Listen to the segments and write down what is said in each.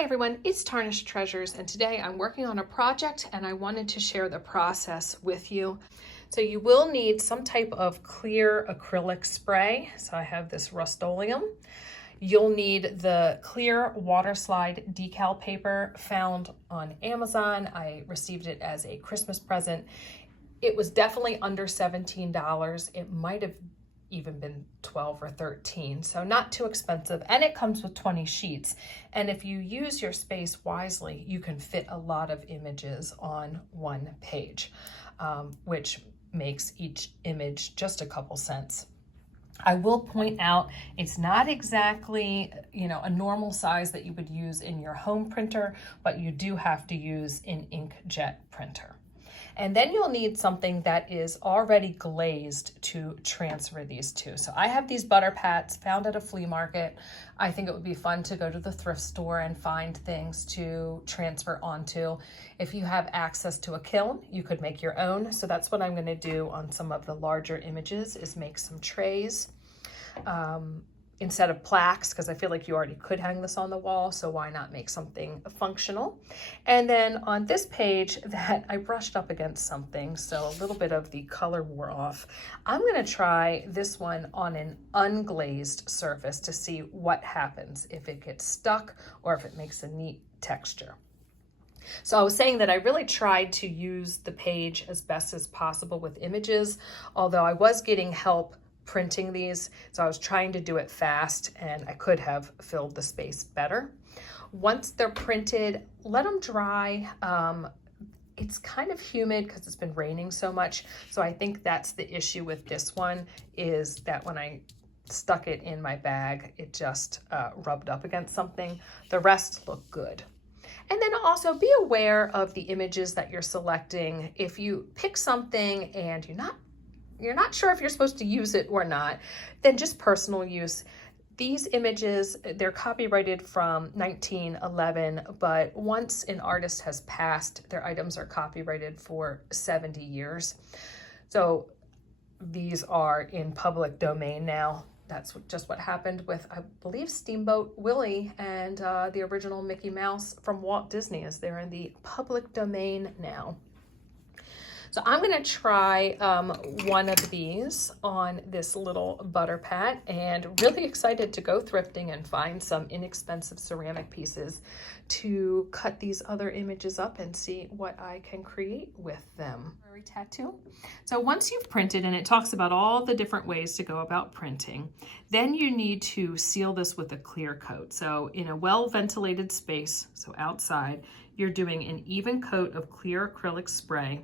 Hi everyone, it's Tarnished Treasures, and today I'm working on a project and I wanted to share the process with you. So you will need some type of clear acrylic spray. So I have this Rust-Oleum. You'll need the clear Waterslide decal paper found on Amazon. I received it as a Christmas present. It was definitely under $17. It might have even been 12 or 13, so not too expensive, and it comes with 20 sheets. And if you use your space wisely, you can fit a lot of images on one page, which makes each image just a couple cents. I will point out it's not exactly, a normal size that you would use in your home printer, but you do have to use an inkjet printer. And then you'll need something that is already glazed to transfer these to. So I have these butter pats found at a flea market. I think it would be fun to go to the thrift store and find things to transfer onto. If you have access to a kiln, you could make your own. So that's what I'm going to do on some of the larger images, is make some trays. Instead of plaques, because I feel like you already could hang this on the wall, so why not make something functional? And then on this page that I brushed up against something, so a little bit of the color wore off, I'm gonna try this one on an unglazed surface to see what happens, if it gets stuck or if it makes a neat texture. So I was saying that I really tried to use the page as best as possible with images, although I was getting help printing these, so I was trying to do it fast and I could have filled the space better. Once they're printed, let them dry. It's kind of humid because it's been raining so much, so I think that's the issue with this one, is that when I stuck it in my bag, it just rubbed up against something. The rest look good. And then also be aware of the images that you're selecting. If you pick something and you're not sure if you're supposed to use it or not, then just personal use. These images, they're copyrighted from 1911, but once an artist has passed, their items are copyrighted for 70 years. So these are in public domain now. That's just what happened with, I believe, Steamboat Willie and the original Mickey Mouse from Walt Disney, as they're in the public domain now. So I'm going to try one of these on this little butter pat, and really excited to go thrifting and find some inexpensive ceramic pieces to cut these other images up and see what I can create with them. Tattoo. So once you've printed, and it talks about all the different ways to go about printing, then you need to seal this with a clear coat. So in a well-ventilated space, so outside, you're doing an even coat of clear acrylic spray.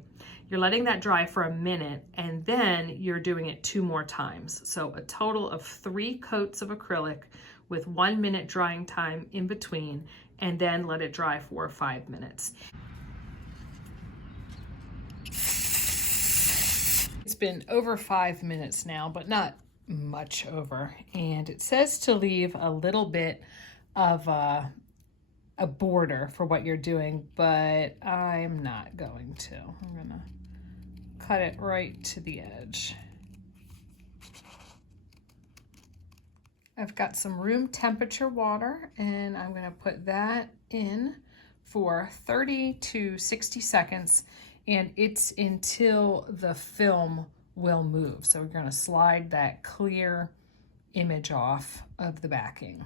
You're letting that dry for a minute, and then you're doing it 2 more times. So a total of 3 coats of acrylic with 1 minute drying time in between, and then let it dry for 5 minutes. It's been over 5 minutes now, but not much over. And it says to leave a little bit of a border for what you're doing, but I'm not going to. I'm gonna cut it right to the edge. I've got some room temperature water, and I'm gonna put that in for 30 to 60 seconds, and it's until the film will move. So we're gonna slide that clear image off of the backing.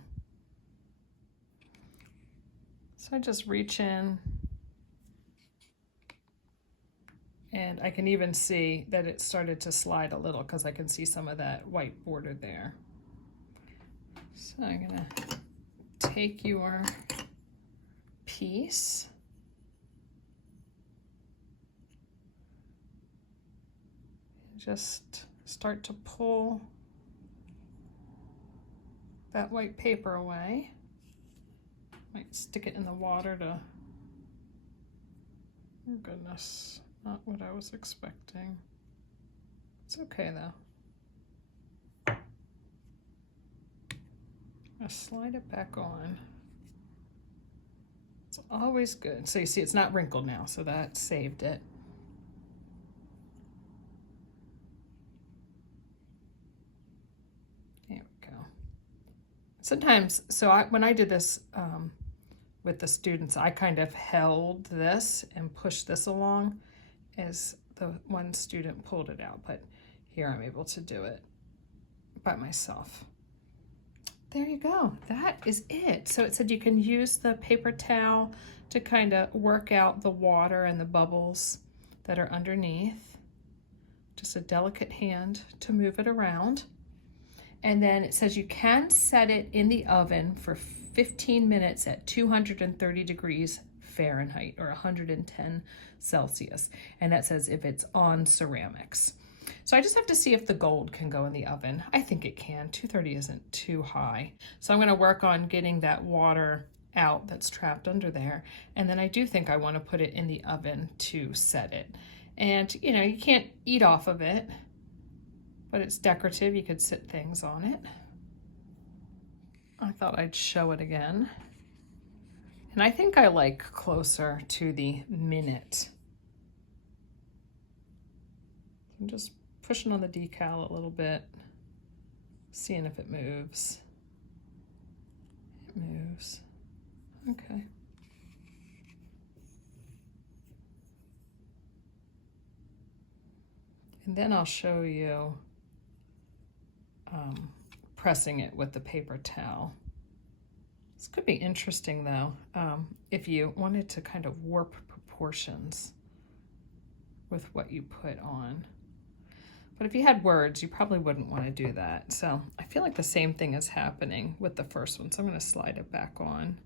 So I just reach in, and I can even see that it started to slide a little because I can see some of that white border there. So I'm gonna take your piece, and just start to pull that white paper away. Might stick it in the water to, oh goodness, not what I was expecting. It's okay though. I slide it back on. It's always good. So you see it's not wrinkled now, so that saved it. There we go. Sometimes, so when I did this with the students, I kind of held this and pushed this along as the one student pulled it out, but here I'm able to do it by myself. There you go, that is it. So it said you can use the paper towel to kind of work out the water and the bubbles that are underneath. Just a delicate hand to move it around. And then it says you can set it in the oven for 15 minutes at 230 degrees Fahrenheit or 110 Celsius. And that says if it's on ceramics. So I just have to see if the gold can go in the oven. I think it can. 230 isn't too high. So I'm going to work on getting that water out that's trapped under there. And then I do think I want to put it in the oven to set it. And you know, you can't eat off of it, but it's decorative. You could sit things on it. I thought I'd show it again. And I think I like closer to the minute. I'm just pushing on the decal a little bit, seeing if it moves. It moves. Okay. And then I'll show you pressing it with the paper towel. This could be interesting though, if you wanted to kind of warp proportions with what you put on. But if you had words, you probably wouldn't want to do that. So I feel like the same thing is happening with the first one. So I'm going to slide it back on.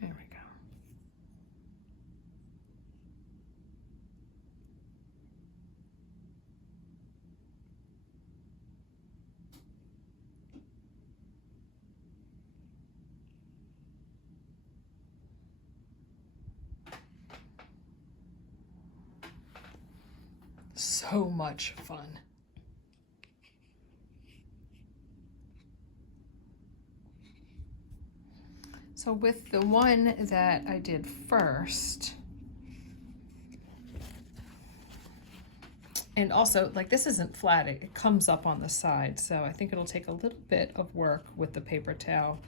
There we go. So much fun. So with the one that I did first, and also like this isn't flat, it comes up on the side. So I think it'll take a little bit of work with the paper towel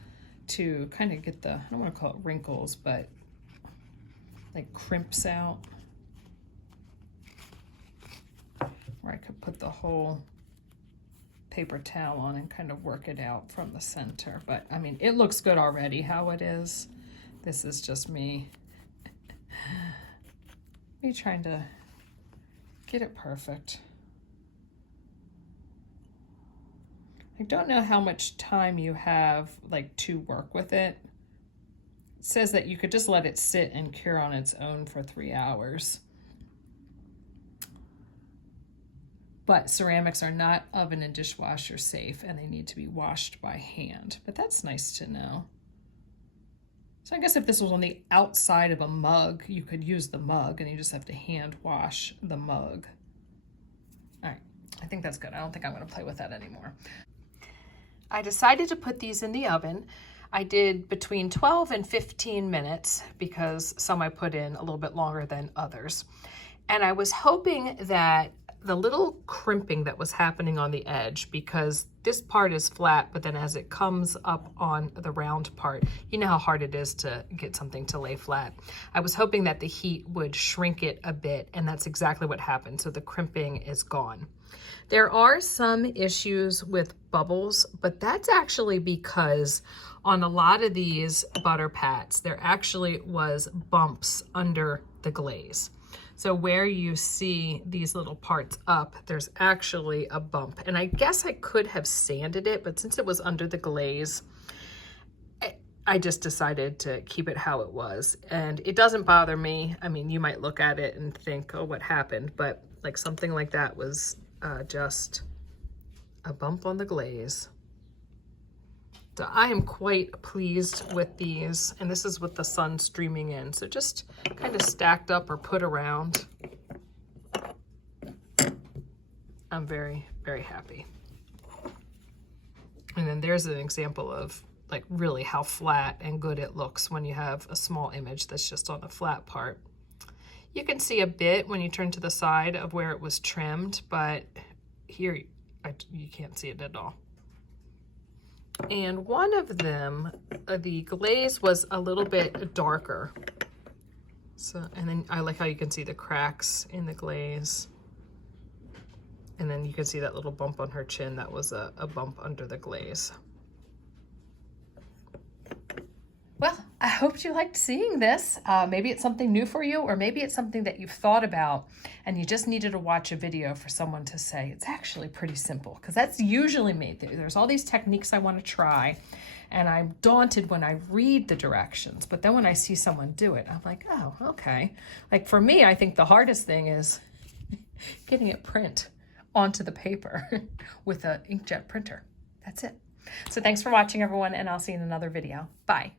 to kind of get the, I don't want to call it wrinkles, but like crimps out. Where I could put the whole paper towel on and kind of work it out from the center. But I mean, it looks good already how it is. This is just me trying to get it perfect. I don't know how much time you have like to work with it. It says that you could just let it sit and cure on its own for 3 hours. But ceramics are not oven and dishwasher safe, and they need to be washed by hand. But that's nice to know. So I guess if this was on the outside of a mug, you could use the mug and you just have to hand wash the mug. All right, I think that's good. I don't think I'm gonna play with that anymore. I decided to put these in the oven. I did between 12 and 15 minutes because some I put in a little bit longer than others. And I was hoping that the little crimping that was happening on the edge, because this part is flat, but then as it comes up on the round part, you know how hard it is to get something to lay flat. I was hoping that the heat would shrink it a bit, and that's exactly what happened. So the crimping is gone. There are some issues with bubbles, but that's actually because on a lot of these butter pats, there actually was bumps under the glaze. So where you see these little parts up, there's actually a bump. And I guess I could have sanded it, but since it was under the glaze, I just decided to keep it how it was. And it doesn't bother me. I mean, you might look at it and think, oh, what happened? But like something like that was just a bump on the glaze. So I am quite pleased with these, and this is with the sun streaming in. So just kind of stacked up or put around. I'm very, very happy. And then there's an example of like really how flat and good it looks when you have a small image that's just on the flat part. You can see a bit when you turn to the side of where it was trimmed, but here you can't see it at all. And one of them, the glaze was a little bit darker. So, and then I like how you can see the cracks in the glaze. And then you can see that little bump on her chin. That was a bump under the glaze. Well, I hope you liked seeing this. Maybe it's something new for you, or maybe it's something that you've thought about and you just needed to watch a video for someone to say, it's actually pretty simple, because that's usually me. There's all these techniques I want to try, and I'm daunted when I read the directions, but then when I see someone do it, I'm like, oh, okay. Like for me, I think the hardest thing is getting it print onto the paper with an inkjet printer. That's it. So thanks for watching, everyone, and I'll see you in another video. Bye.